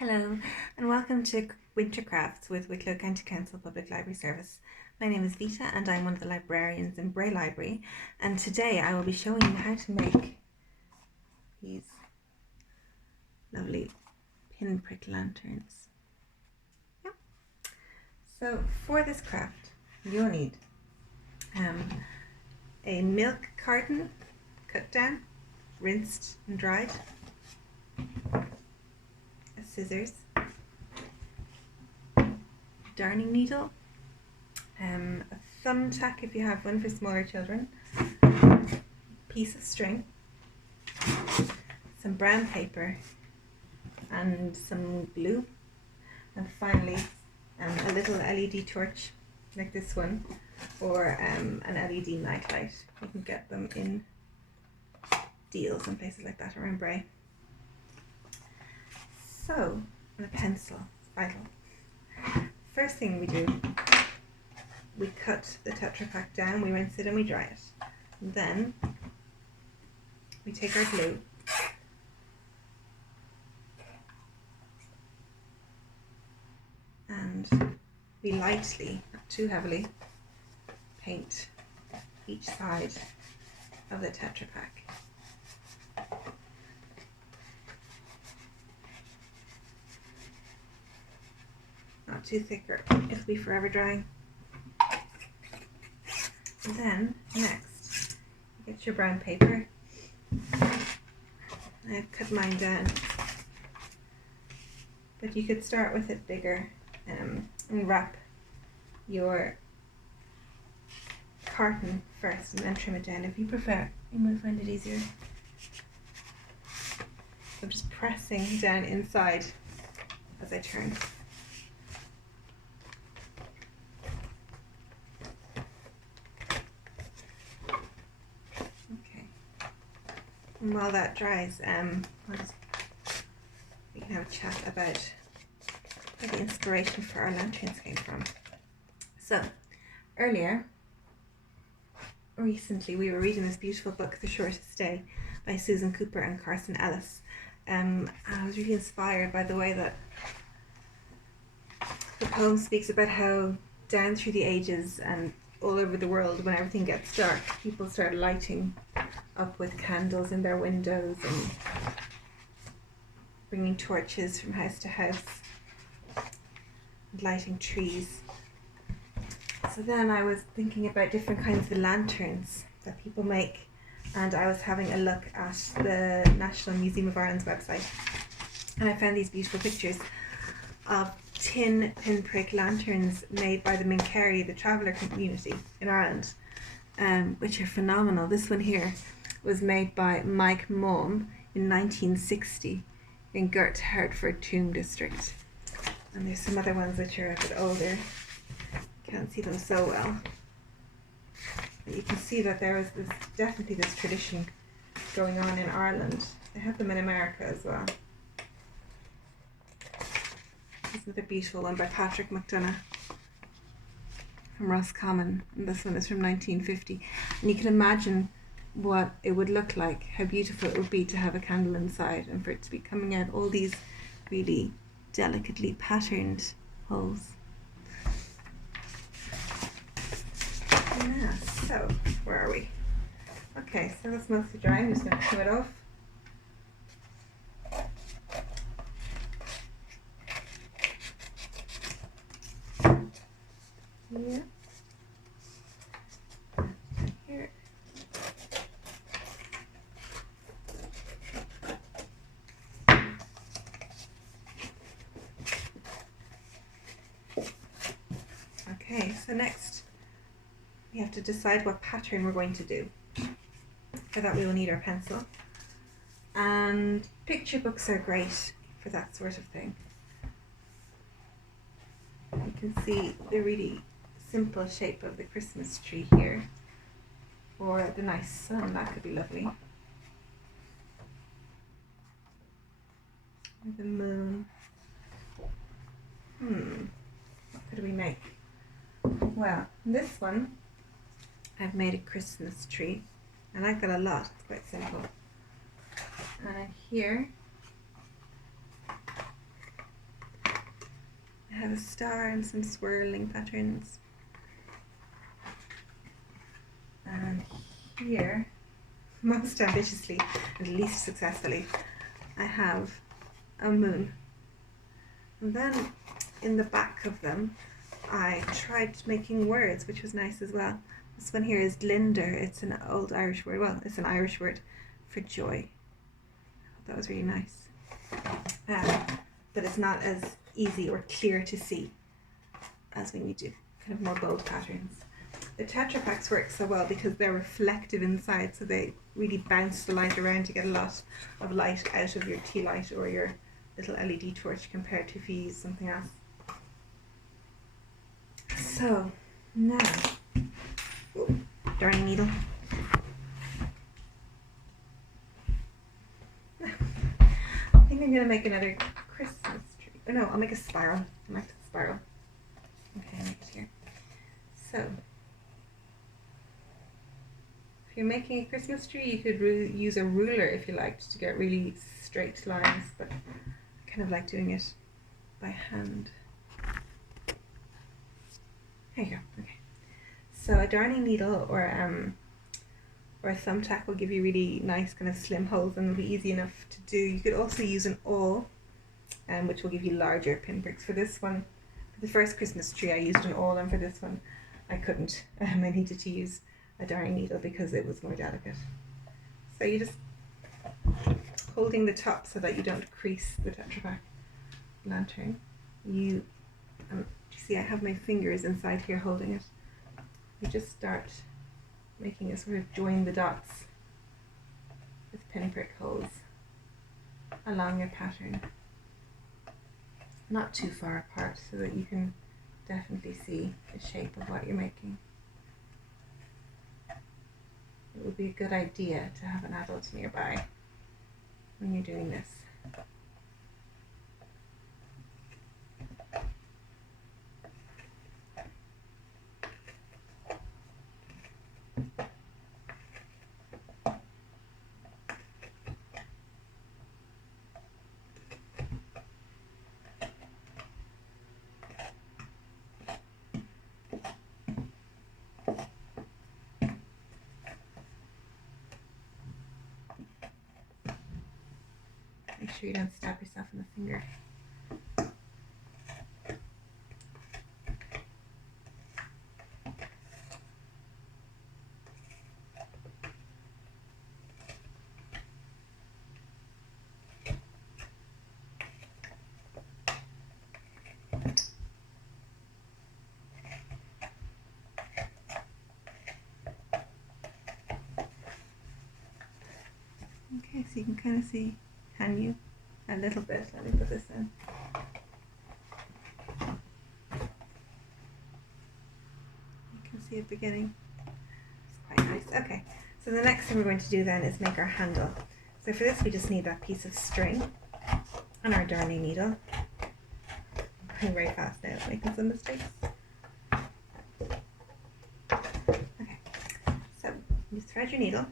Hello and welcome to Winter Crafts with Wicklow County Council Public Library Service. My name is Vita and I'm one of the librarians in Bray Library, and today I will be showing you how to make these lovely pinprick lanterns. Yep. So for this craft you'll need a milk carton cut down, rinsed and dried, scissors, darning needle, a thumbtack if you have one for smaller children, piece of string, some brown paper and some glue, and finally a little LED torch like this one, or an LED nightlight. You can get them in deals and places like that around Bray. So, and a pencil, vital. First thing we do, we cut the Tetra Pak down, we rinse it and we dry it. And then we take our glue and we lightly, not too heavily, paint each side of the Tetra Pak. Not too thick or it'll be forever drying. And then next, you get your brown paper. I've cut mine down, but you could start with it bigger and wrap your carton first and then trim it down if you prefer. You might find it easier. So I'm just pressing down inside as I turn. And while that dries, we can have a chat about where the inspiration for our lanterns came from. So, recently we were reading this beautiful book, The Shortest Day, by Susan Cooper and Carson Ellis. And I was really inspired by the way that the poem speaks about how down through the ages and all over the world, when everything gets dark, people start lighting up with candles in their windows and bringing torches from house to house and lighting trees. So then I was thinking about different kinds of lanterns that people make, and I was having a look at the National Museum of Ireland's website, and I found these beautiful pictures of tin pinprick lanterns made by the Minkerry, the traveller community in Ireland, which are phenomenal. This one here was made by Mike Mom in 1960 in Gert, Hertford Tomb District. And there's some other ones which are a bit older. Can't see them so well. But you can see that there is definitely this tradition going on in Ireland. They have them in America as well. There's another beautiful one by Patrick McDonough from Roscommon, and this one is from 1950. And you can imagine what it would look like, how beautiful it would be to have a candle inside and for it to be coming out all these really delicately patterned holes. Yeah, so where are we? Okay, so that's mostly dry. I'm just going to trim it off. Yeah. Here. Okay, so next we have to decide what pattern we're going to do. For that we will need our pencil, and picture books are great for that sort of thing. You can see the really simple shape of the Christmas tree here, or the nice sun, that could be lovely. The moon. What could we make? Well, this one I've made a Christmas tree. I like that a lot, it's quite simple. And here I have a star and some swirling patterns. And here, most ambitiously and least successfully, I have a moon. And then in the back of them, I tried making words, which was nice as well. This one here is Linder. It's an old Irish word. Well, it's an Irish word for joy. That was really nice. But it's not as easy or clear to see as when you do kind of more bold patterns. The Tetra Paks work so well because they're reflective inside, so they really bounce the light around to get a lot of light out of your tea light or your little LED torch compared to if you use something else. So now, darning needle. I think I'm gonna make another Christmas tree. Oh no, I'll make a spiral. I like the spiral. Okay, I'll make it here. So, if you're making a Christmas tree, you could use a ruler if you liked to get really straight lines, but I kind of like doing it by hand. There you go. Okay. So a darning needle or a thumbtack will give you really nice kind of slim holes and will be easy enough to do. You could also use an awl, which will give you larger pinpricks. For this one, for the first Christmas tree, I used an awl, and for this one, I couldn't. I needed to use a darning needle because it was more delicate. So you just holding the top so that you don't crease the Tetra Pak lantern. You see, I have my fingers inside here holding it. You just start making a sort of join the dots with pinprick holes along your pattern. Not too far apart so that you can definitely see the shape of what you're making. It would be a good idea to have an adult nearby when you're doing this. Make sure you don't stab yourself in the finger. Okay, so you can kind of see, can you? A little bit. Let me put this in. You can see it beginning. It's quite nice. Okay, so the next thing we're going to do then is make our handle. So for this we just need that piece of string and our darning needle. I'm going very fast now, making some mistakes. Okay, so you thread your needle.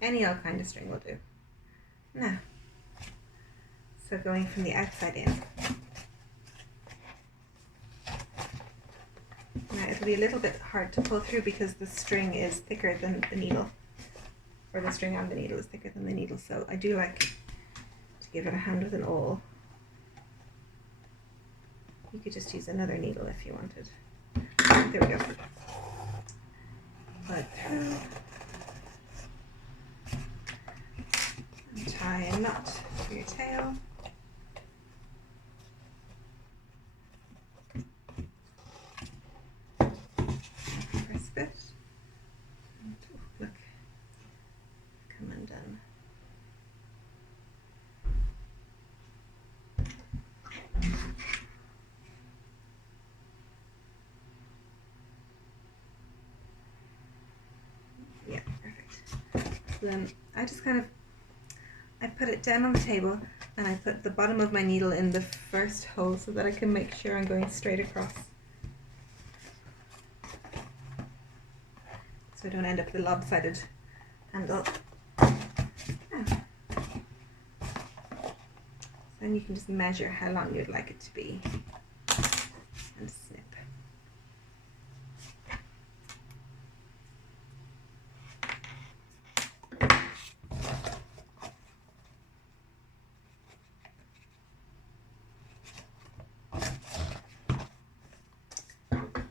Any old kind of string will do. Now, so going from the outside in. Now it'll be a little bit hard to pull through because the string is thicker than the needle, or the string on the needle is thicker than the needle, so I do like to give it a hand with an awl. You could just use another needle if you wanted. There we go. Pull it through. Tie a knot for your tail. First bit. And, look, come undone. Yeah, perfect. So then I just kind of I put it down on the table and I put the bottom of my needle in the first hole so that I can make sure I'm going straight across. So I don't end up with a lopsided handle. Oh. Then you can just measure how long you'd like it to be and snip.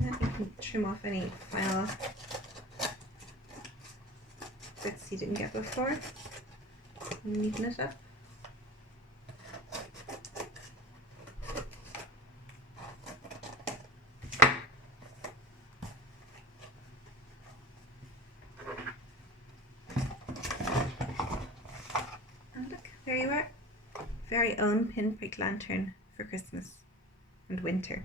Now you can trim off any final bits you didn't get before and neaten it up. And look, there you are. Very own pinprick lantern for Christmas and winter.